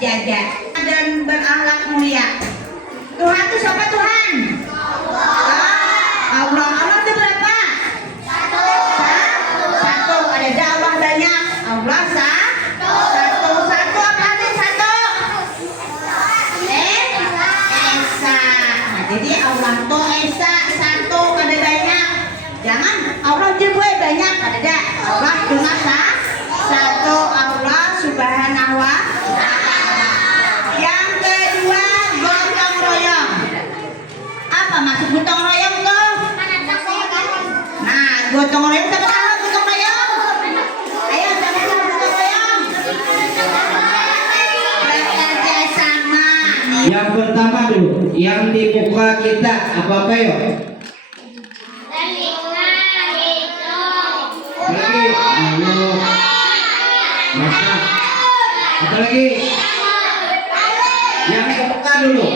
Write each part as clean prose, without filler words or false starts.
sejajar dan berakhlak mulia. Tuhan itu siapa Tuhan? Allah. Allah itu berapa? Satu. Ada Allah banyak. Allah satu. Satu apa arti satu? Esa. Nah, jadi Allah tuh esa satu ada banyak. Jangan Allah juga banyak ada. Allah cuma satu. Allah subhanahu wa ta'ala. Yang kedua gotong royong. Apa maksud gotong royong tuh? Nah, gotong royong siapa tahu gotong royong? Ayo siapa tahu gotong royong? Bekerja sama. Yang pertama dulu, yang di muka kita apa yuk? Lagi, ayo, masa, apa lagi? Yang ke muka dulu.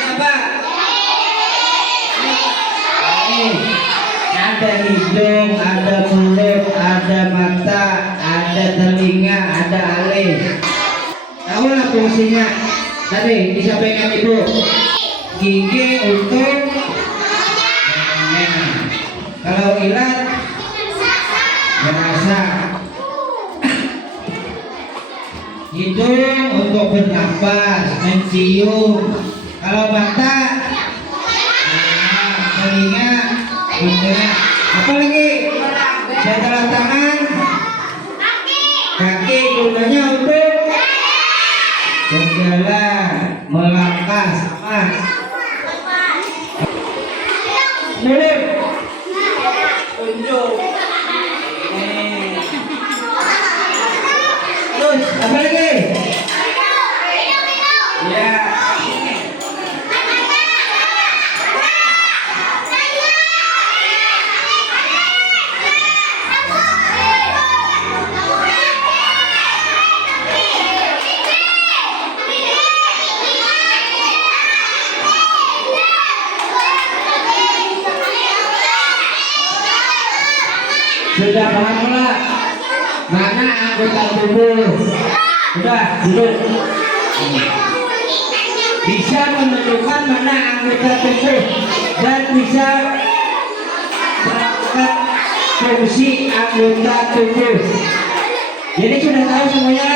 Apa? Ada hidung, ada mulut, ada mata, ada telinga, ada alis. Tahu lah fungsinya. Tadi disampaikan ibu. Gigi untuk kalau ilat merasa. Hidung untuk bernafas, mencium. Kalau mata, telinga, mendengar. Apa lagi? Setelah tangan, kaki gunanya untuk berjalan, melangkah, sama. Mulut, tunjuk. Terus apa lagi? Ya. Sudah paham pula mana anggota tubuh? Sudah duduk. Bisa menentukan mana anggota tubuh dan bisa melakukan fungsi anggota tubuh. Jadi sudah tahu semuanya.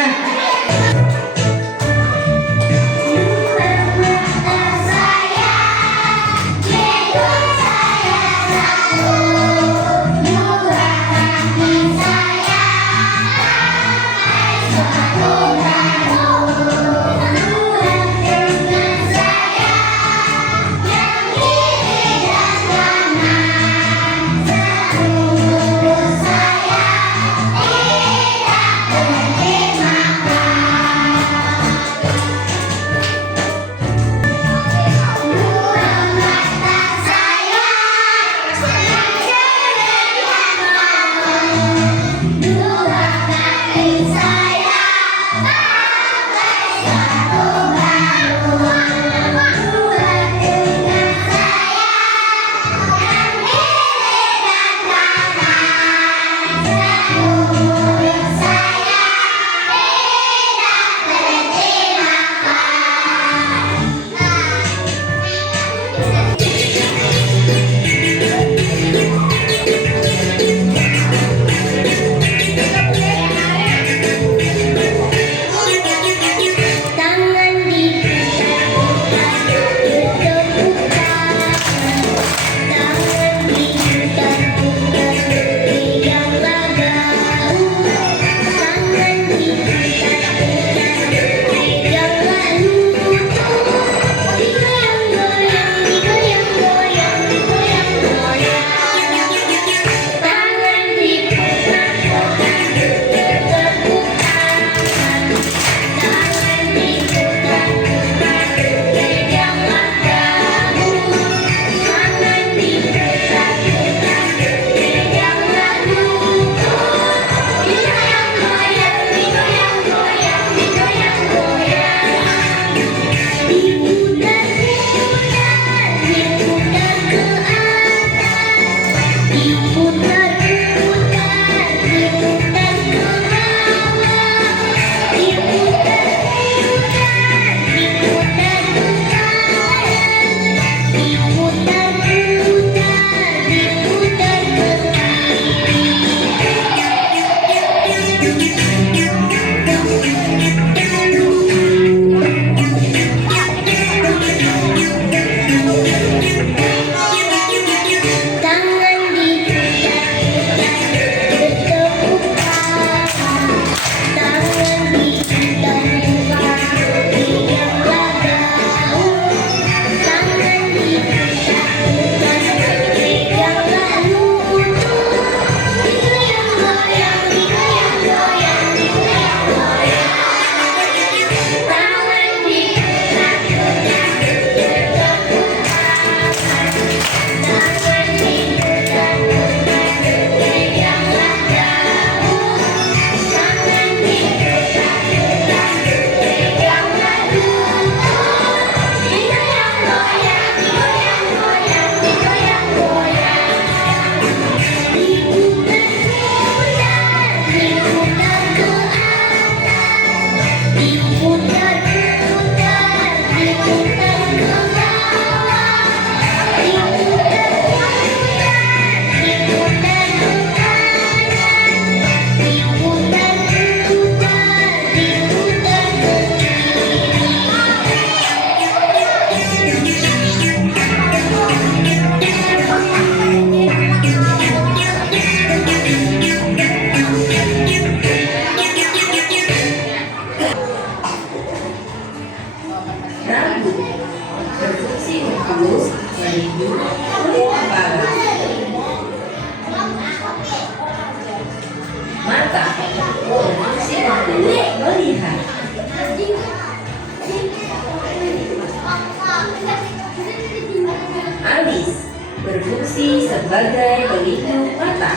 sebagai pelindung mata.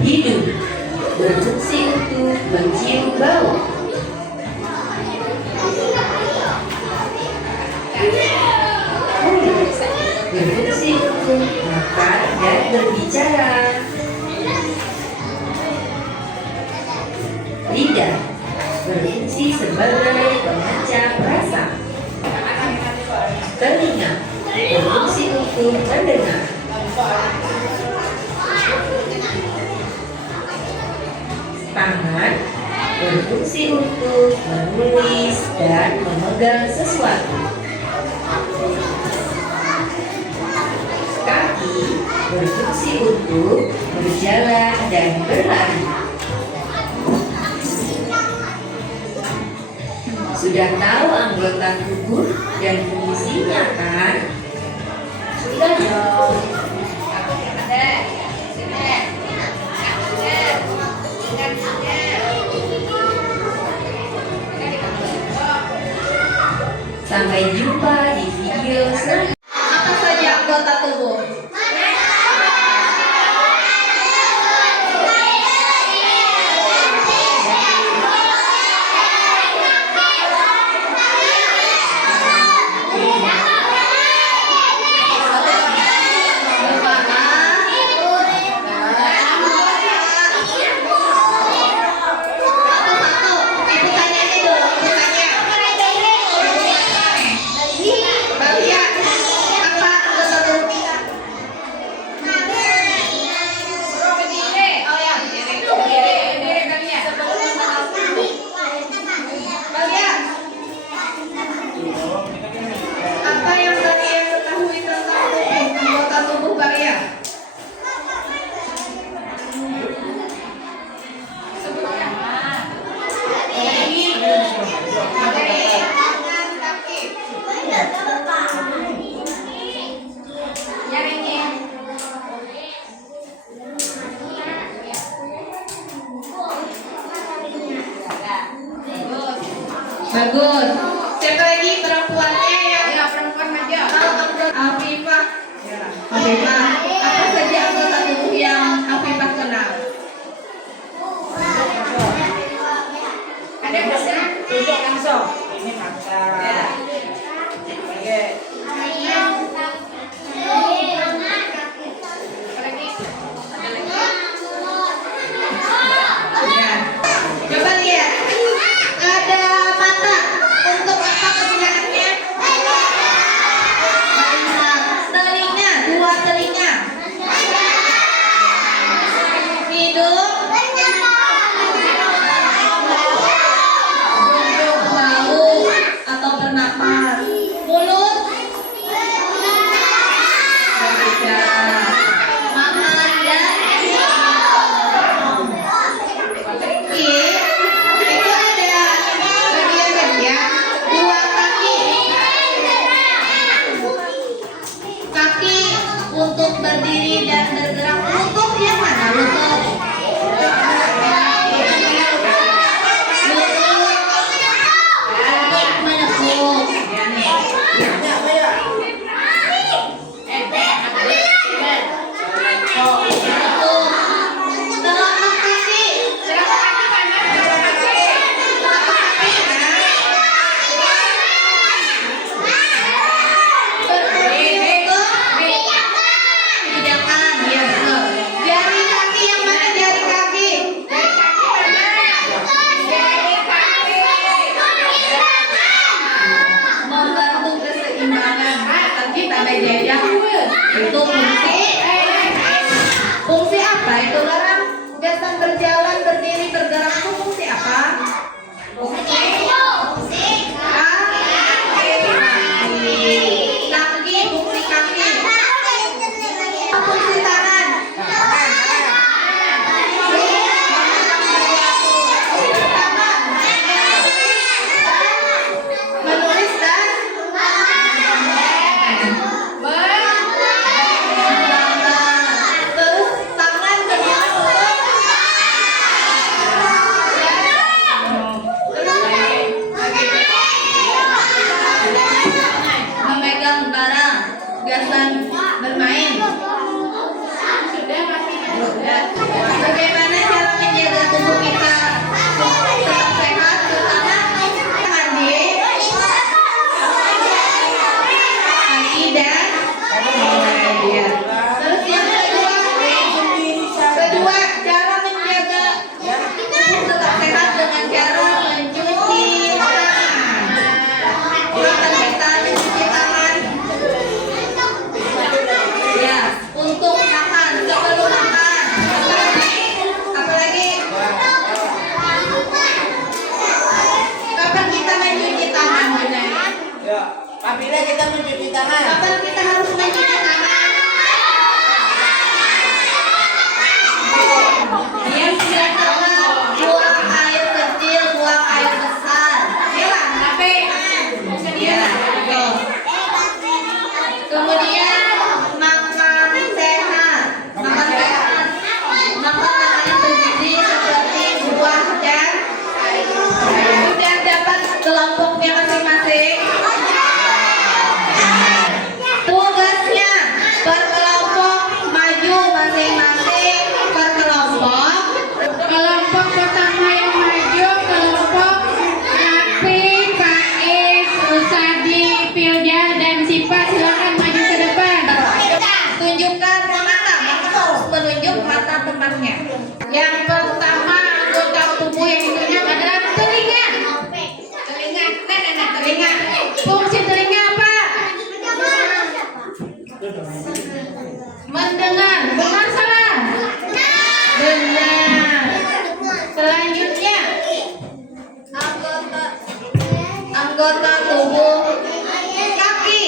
Hidung berfungsi untuk mencium bau. Mulut berfungsi untuk makan dan berbicara. Lidah berfungsi sebagai pengecap rasa. Telinga berfungsi untuk mendengar. Tangan berfungsi untuk menulis dan memegang sesuatu. Kaki berfungsi untuk berjalan dan berlari. Sudah tahu anggota tubuh dan fungsinya kan? Sudah dong. Sampai jumpa di video selanjutnya. Apa saja anggota tubuh? Apa yang kalian ketahui tentang anggota tubuh kalian? Bagus. Siapa lagi perempuannya yang perempuan aja? Afifah. Afifah. Apa saja anggota tubuh yang Afifah kenal? Ada pesan? Tutup langsung. Ini mata. Oke. Ya. Coba lihat. Ada mata. Untuk apa kegunaannya? Telinga, dua telinga. Hidung. Bau atau bernapas. Mulut. Berbicara. Makan dan itu ada bagian-bagian dua kaki. Kaki untuk berdiri dan bergerak. Lutut yang mana? Lutut. Untuk menekuk. Telapak kaki. Pijakan, ya betul. Jari kaki yang mana jari kaki? Membantu keseimbangan kita menjajah itu fungsi apa itu orang biasa berjalan berdiri bergerak itu fungsi apa? Kaki, fungsi kaki. Fungsi tangan. Menulis dan terus tangan kedua kita mencuci tangan? Kapan kita harus mencuci tangan? Yang pertama, buang air kecil, buang air besar. Bilang, tapi Iya. kemudian makan sehat. Makan sehat. Makan makanan bergizi seperti buah dan sudah dapat kelompoknya masing-masing. Tugasnya per kelompok maju masing-masing per kelompok. Kelompok pertama yang maju kelompok Nafi, Faiz, Rusadi, Filda, dan Sipa. Silakan maju ke depan. Tunjukkan mata, harus menunjuk mata temannya. Yang pertama anggota tubuh yang ditunjuk adalah telinga. Telinga. Fungsi telinga apa? Mendengar. Benar salah? Benar. Selanjutnya anggota tubuh kaki.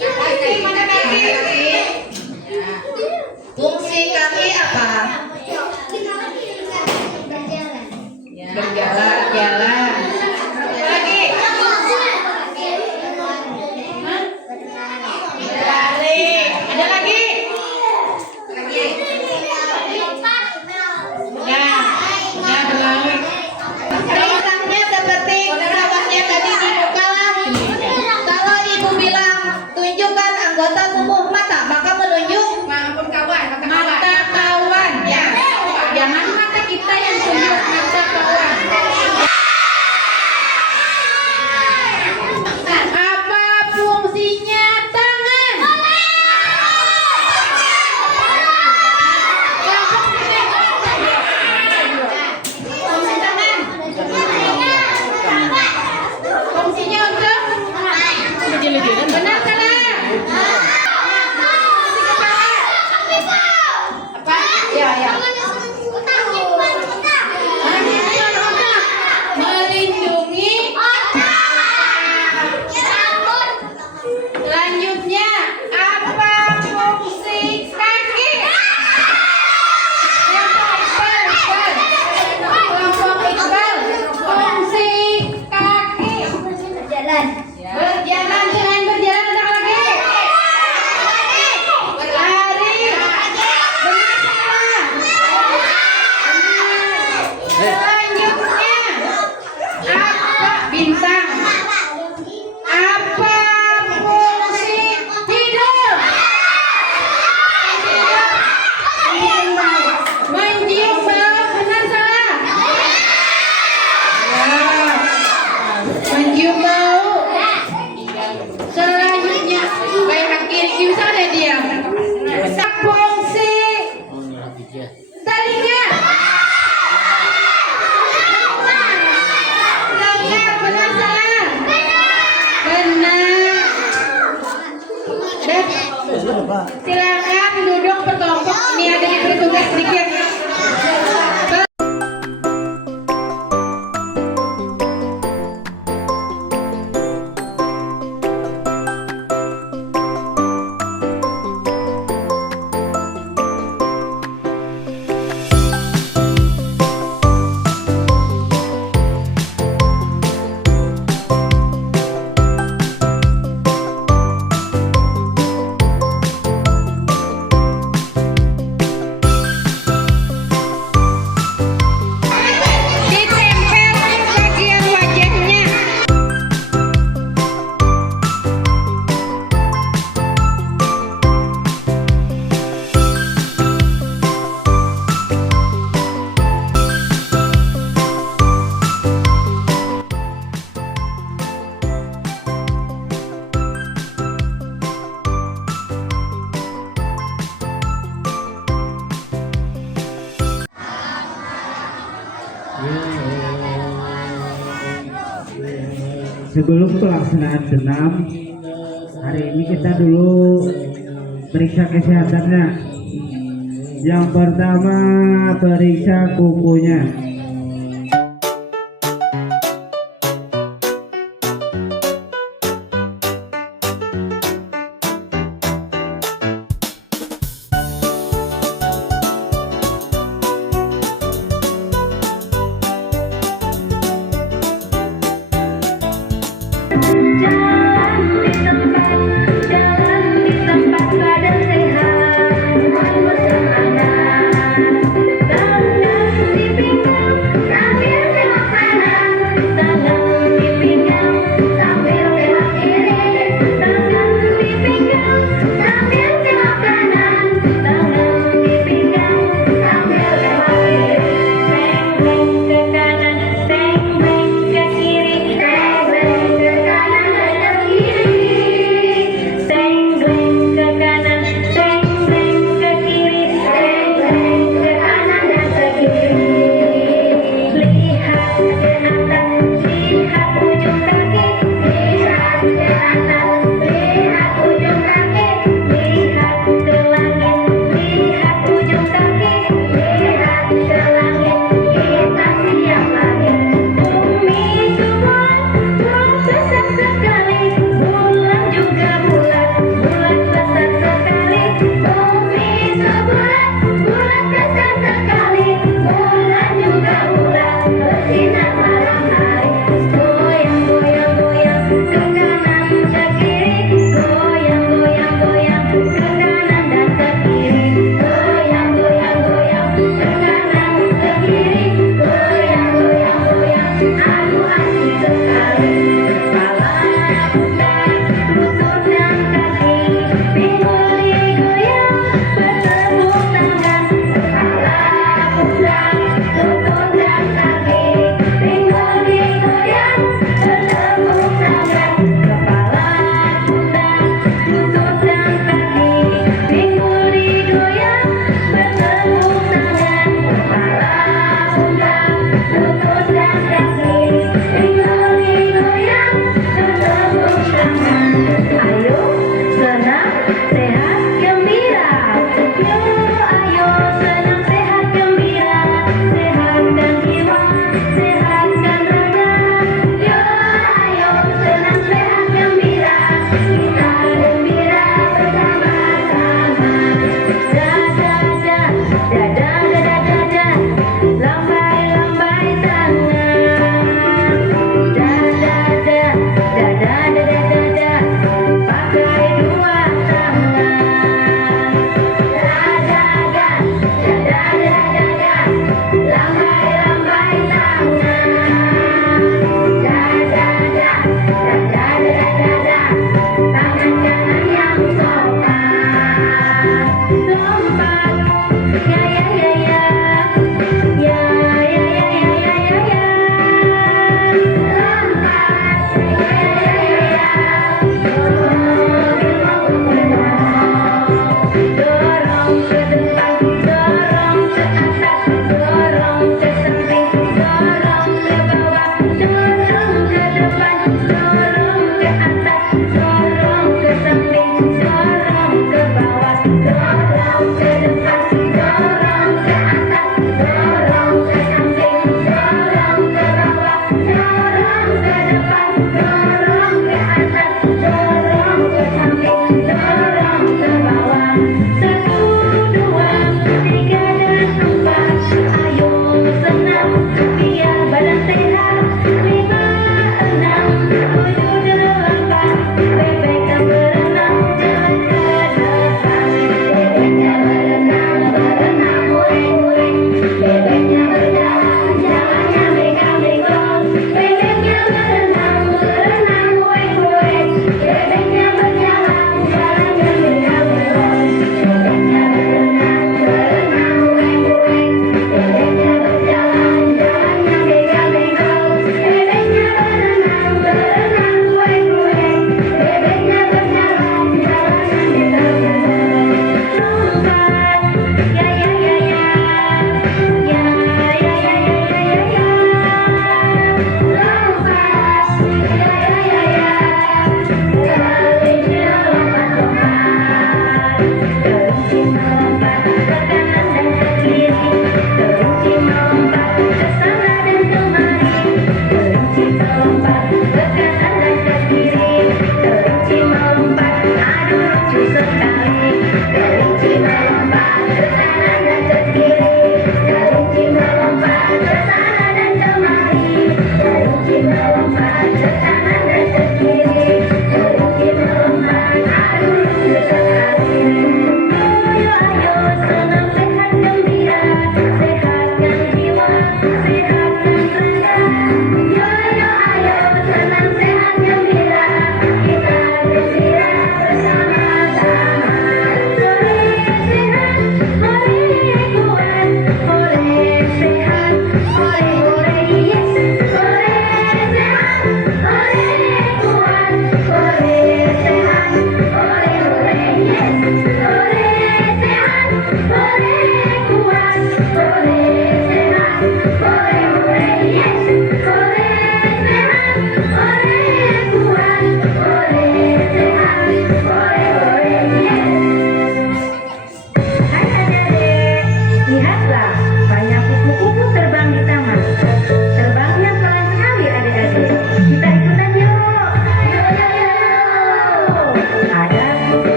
Kaki mana kaki? Fungsi kaki apa? Berjalan, jalan. Lagi. Hah? Lari. Ada lagi? Ya berlalu. Tulisannya seperti rawatnya tadi di muka. Kalau ibu bilang tunjukkan anggota tubuh mata, maka menunjuk mata kawan. Ya. Jangan mata kita yang tunjuk, mata kawan. Apa fungsinya tangan? Fungsi tangan. Fungsinya untuk benar salah? Apa? Ya, ya. Melindungi. Selanjutnya, apa fungsi kaki? Kelompok Iqbal. Fungsi kaki. Berjalan. Selain berjalan ada apa lagi? Berlari. Benar salah? Selanjutnya, apa bintang? Apa fungsi hidup? Mencium bau, benar salah? Ya. Mencium bau. Selanjutnya, kayak kiri sana dia. Fungsi telinga. Telinga, benar salah? Benar. Silakan duduk berkelompok. Ini ada diberi tugas sedikit. Sebelum pelaksanaan senam, hari ini kita dulu periksa kesehatannya. Yang pertama, periksa kukunya.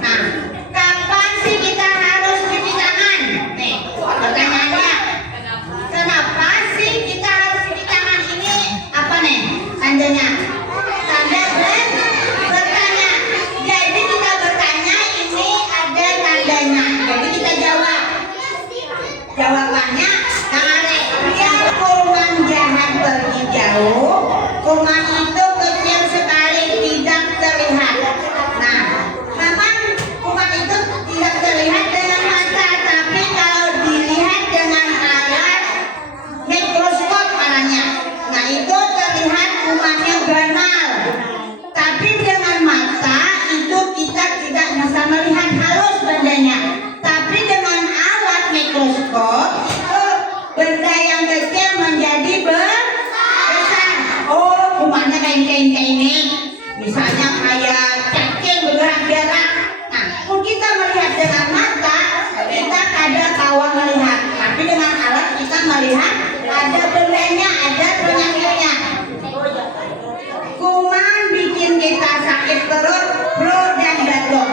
Nah, kapan sih kita harus cuci tangan? Nih, pertanyaannya. Kenapa sih kita harus cuci tangan ini? Apa nih tandanya? Tanda bertanya. Jadi kita bertanya ini ada tandanya. Jadi kita jawab. Jawabannya Nangare. Biar kuman jahat pergi jauh, kuman itu kecil sekali tidak terlihat. Nah, memang kuman itu tidak terlihat dengan mata, tapi kalau dilihat dengan alat mikroskop namanya. Nah, itu terlihat kumannya ganal. Tapi dengan mata itu kita tidak bisa melihat halus bendanya. Tapi dengan alat mikroskop itu benda yang kecil menjadi besar. Oh, kumannya kayak ini. Misalnya kayak cacing bergerak-gerak. Nah, kalau kita melihat dengan mata, kita ada tawa melihat. Tapi dengan alat kita melihat ada bendanya, ada penyakitnya. Kuman bikin kita sakit perut, flu dan batuk.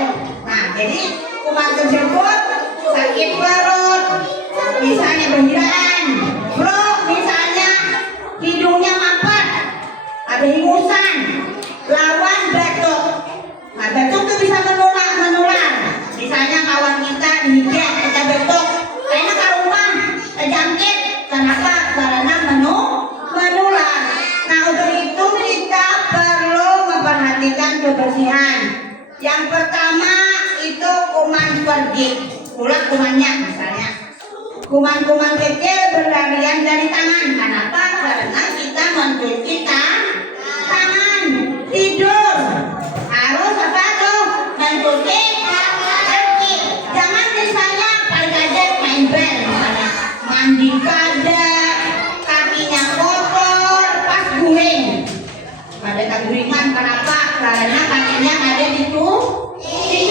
Nah, jadi kuman tersebut sakit perut, misalnya berhiraan, flu misalnya hidungnya mampet, ada hingusan, lawan batuk. Nah, batuk itu bisa menular. Misalnya kawan kita dihijat, kita batuk, karena karuman, terjangkit. Kenapa? Karena menular. Nah, untuk itu kita perlu memperhatikan kebersihan. Yang pertama itu kuman pergi. Ulat kumannya misalnya. Kuman-kuman kecil berlarian dari tangan. Kenapa? Karena kita mencuci tangan. Tidur harus apa tuh? Mencuci kaki. Jangan misalnya paling gadget main bel misalnya. Mandi kada, kakinya kotor, pas guring. Pada keguringan kenapa? Karena kakinya ada dicuci,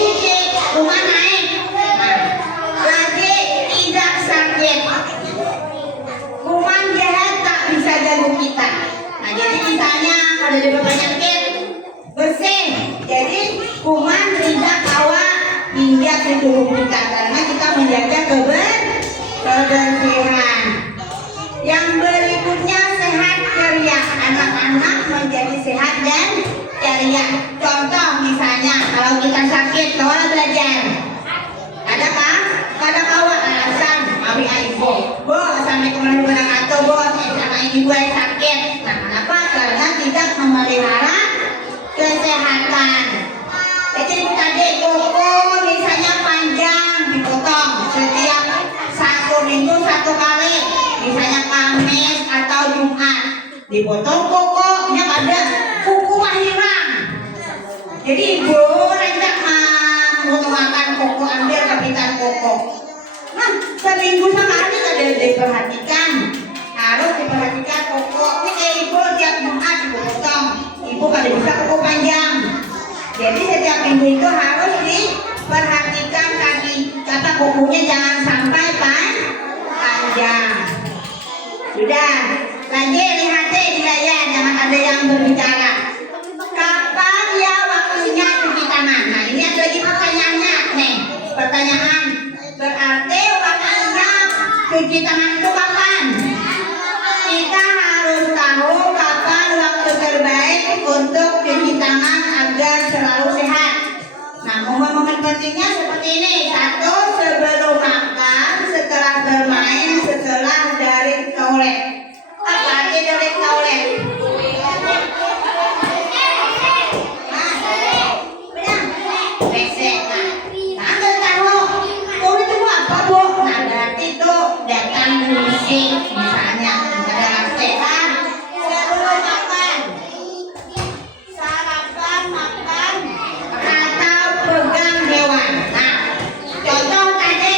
kuman naik. Nah, lagi tidak sakit. Kuman jahat tak bisa ganggu kita. Nah, jadi misalnya kalau ada penyakit bersih, jadi kuman tidak bawa hingga ke tubuh kita karena kita menjaga kebersihan. Yang berikutnya sehat ceria. Anak-anak menjadi sehat dan ceria. Contoh misalnya kalau kita sakit, kawan belajar. Adakah? Kada kawan alasan kami ibu. Bu, sampai kemarin barang atau bu, sama ini gue sakit. Nah, kenapa? Karena tidak memelihara kesehatan. Jadi tadi koko misalnya panjang dipotong setiap 1 minggu 1 kali. Misalnya Kamis atau Jumat dipotong kokonya ada kuku hilang. Jadi ibu rencak makan koko, ambil kapitan koko. Nah, seminggu sekali ada diperhatikan, harus diperhatikan koko. Ini kayak ibu tiap Jumat ibu potong, ibu kada bisa koko panjang. Jadi setiap minggu itu harus diperhatikan kaki kata kukunya jangan sampai panjang. Sudah, lagi lihat di layar, jangan ada yang berbicara. Kapan ya waktunya cuci tangan? Nah, ini ada lagi pertanyaannya. Nih, pertanyaan. Berarti waktunya cuci tangan itu kapan? Kita harus tahu kapan waktu terbaik untuk cuci tangan agar selalu sehat. Nah, momen-momen pentingnya seperti ini. 1, sebelum makan, setelah bermain, setelah dari toilet. Apa arti dari toilet? Misalnya ada sehat sebelum makan, sarapan, makan, atau pegang hewan. Nah, contoh tadi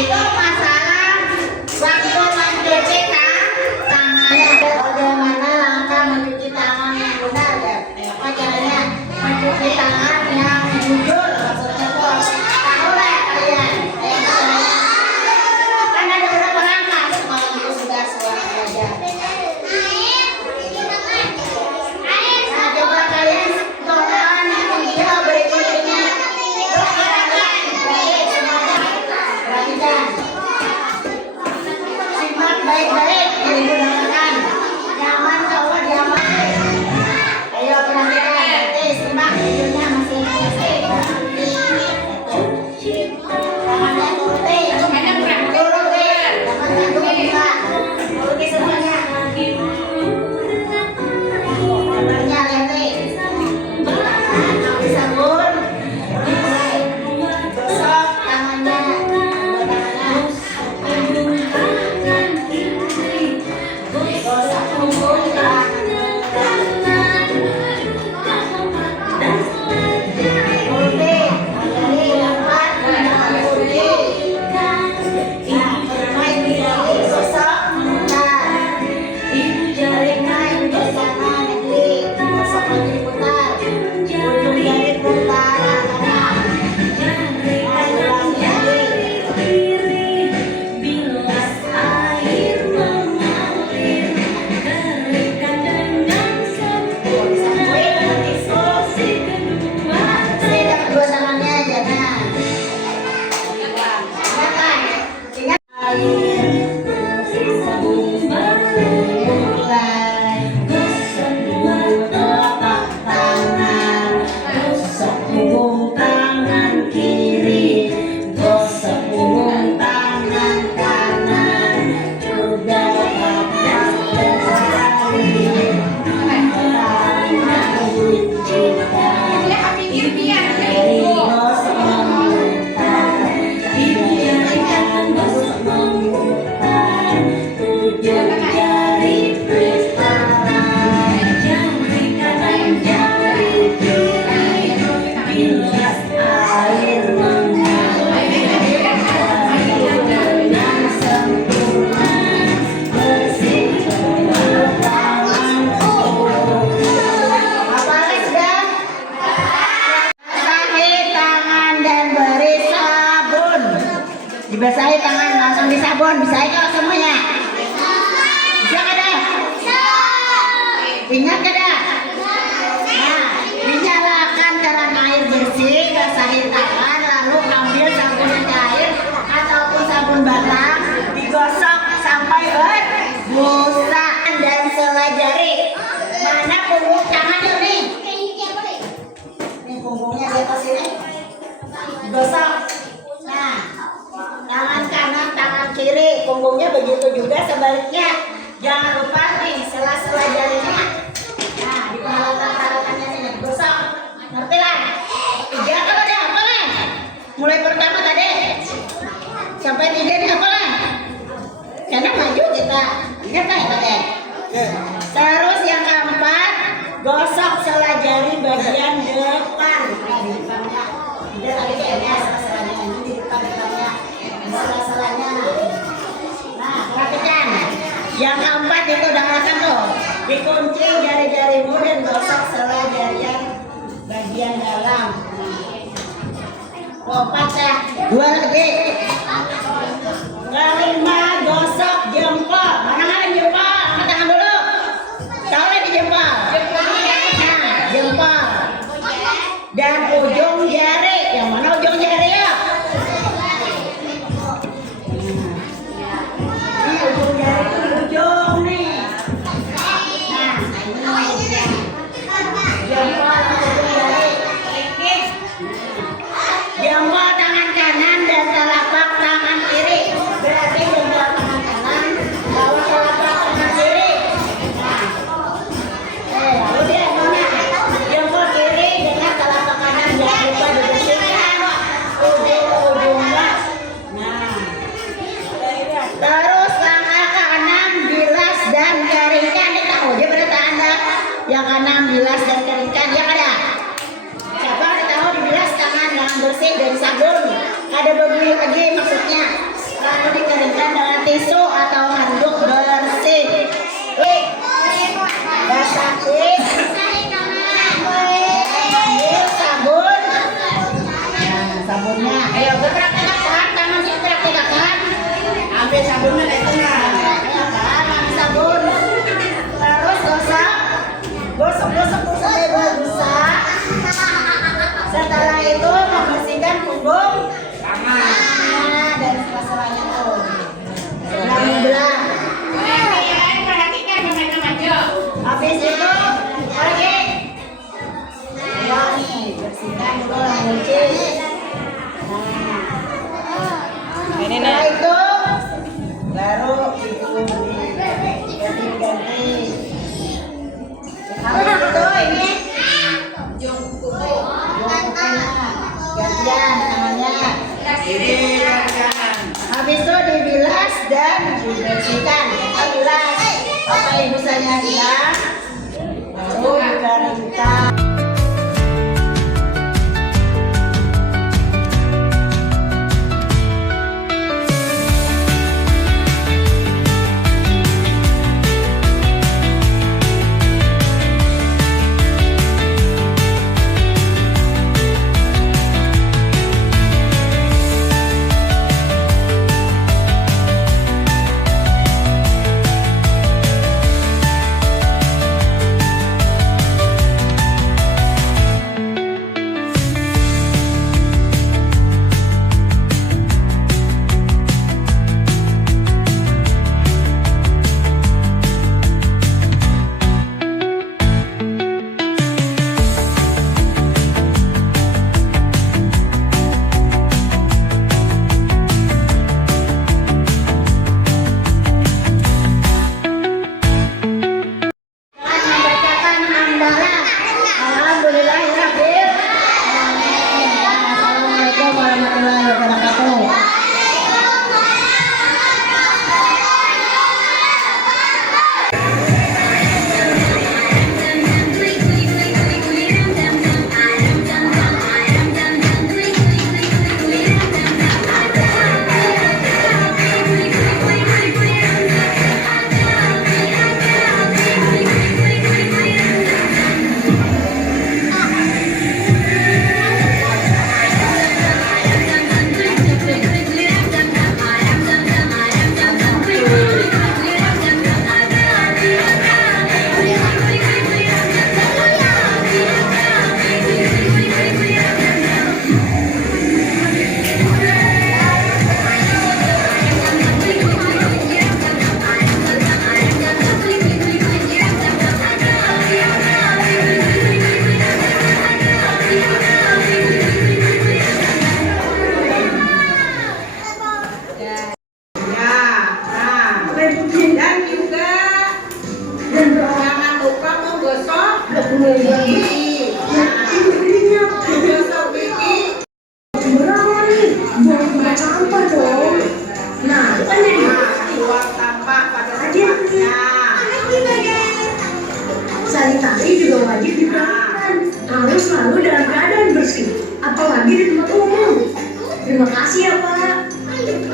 itu masalah waktu mencuci tangannya. Bagaimana langkah mencuci tangan yang benar ya? Apa caranya mencuci tangan yang jujur? Maksudnya tuh tahu lah kalian. Kan ada beberapa langkah semalam itu sudah suara belajar. Nah, coba kalian tonton video berikutnya. Perhatikan. Simak baik-baik, ibu dengarkan. Nyaman coba diaman. Ayo perhatikan, nanti simak videonya masing-masing. Tangannya turuti. Turuti. Tangannya turuti. Turuti semuanya. Gambarnya lihat. Ambil sabun. Gosok tangannya. Gosok punggung tangan. Turuti. Dari tempat turuti. Nah, permain di jari gosok. Nah, jarinya di sana nanti gosok lagi putar. Ujung jari putar kanan. Nah, ulangi lagi. Disambuin dengan tisu. Bersih dengan dua tangannya aja. Nah, ingatkan. Ingat. Mulai. Telapak tangan. Gosok punggung tangan kiri. Gosok punggung tangan kanan. Juga telapak jari. Apalagi sudah? Basahi tangan dan beri sabun. Dibasahi tangan langsung disabun. Bisa kok semuanya? Bisa kada? Ingat kada? Nah, dinyalakan keran air bersih, basahi tangan, lalu ambil sabun cair ataupun sabun batang, digosok sampai berbusa dan selai jari. Mana punggung tangannya nih? Ini punggungnya di atas ini. Gosok. Nah, tangan kanan, tangan kiri, punggungnya begitu juga sebaliknya. Jangan lupa nih sela-sela jarinya. Nah, di peralatan-peralatannya sini gosok. Ngerti lah? 3 kalau ada apa lah? Mulai pertama tadi sampai 3 ini apa lah? Karena maju kita. Ingat kan tadi? Terus yang keempat, gosok sela jari bagian depan. Di depannya. Udah tadi kayaknya sela-selanya. Ini di depan-depannya. Sela-selanya. Nah, perhatikan. Yang keempat itu udah ngerasain tuh. Dikunci jari-jarimu dan gosok sela jarian bagian dalam. Lompat ya. 2 lagi. Kelima, gosok jempol. Mana jempol? Angkat tangan dulu. Taruh di jempol. Nah, jempol. Dan ujung jari. Yang mana ujung jari ya? Ini ujung jari itu di ujung nih. Nah, ini jempol ujung jari. Jempol tangan kanan dan telapak tangan kiri. Berarti jempol tangan kanan, bawah telapak tangan kiri. Nah, lalu dia mana? Jempol kiri dengan telapak kanan, jangan lupa dibersihkan ujung-ujungnya. Nah, terus langkah ke-6, bilas dan keringkan. Ini tahu dia berarti Anda yang ke-6 bilas dan keringkan. Yang ada? Siapa yang tahu dibilas tangan dengan bersih dari sabun? Ada beberapa lagi maksudnya. Ambil sabunnya dari tengah. Ya kan, ambil sabun. Terus gosok sampai berbusa. Setelah itu membersihkan punggung tangan dan sela-selanya tuh. Belah. Perhatikan pemain maju. Habis itu lagi. Ya nih, bersihkan dulu yang licin. Setelah itu baru ganti. Habis itu ini gantian tangannya. Habis itu dibilas dan dibersihkan. Bilas apa ibu saya bilang, baru dikeringkan. Assalamualaikum warahmatullahi wabarakatuh. Dan juga jangan lupa menggosok gigi. Gosok gigi. Buang sampah pada tempatnya. Sanitasi juga wajib diperhatikan. Harus selalu dalam keadaan bersih, apalagi di tempat umum. Terima kasih ya Pak.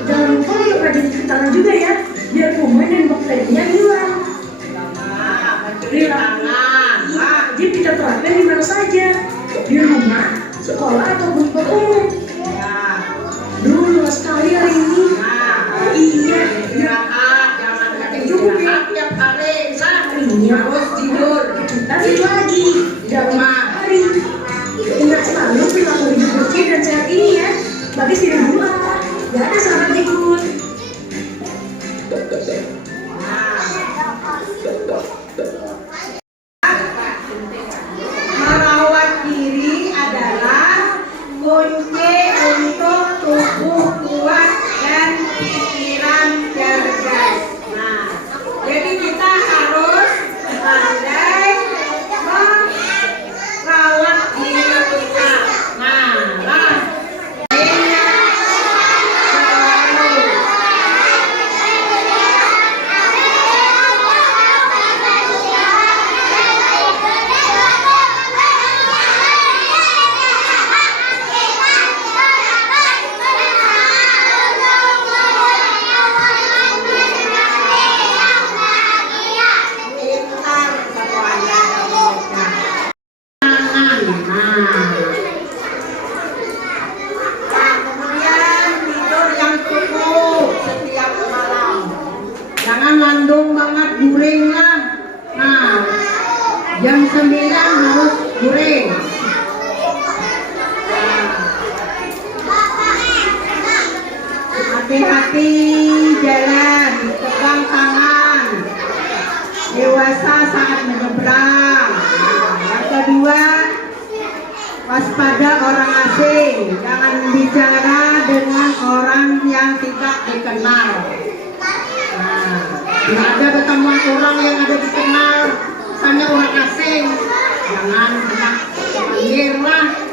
Jangan lupa untuk rajin cuci tangan juga ya, biar kuman dan bakterinya hilang. Mencuci tangan. Wajib kita terapkan di mana saja, di rumah, sekolah ataupun tempat umum. Dulu sekali hari ini. Iya. Istirahat, jangan istirahat tiap hari. Harus tidur. Tapi lagi, dalam hari. Ingat selalu perilaku hidup bersih dan sehat ini ya. Bagi tidak lupa, gak ada sahabat ikut. mengandung banget guring lah. Nah, jam 9 harus guring. Hati-hati jalan, pegang tangan. Dewasa saat menyeberang. Yang kedua, waspada orang asing. Jangan bicara dengan orang yang tidak dikenal. Nah, bila ada pertemuan orang yang ada dikenal, misalnya orang asing, jangan kena panggil lah.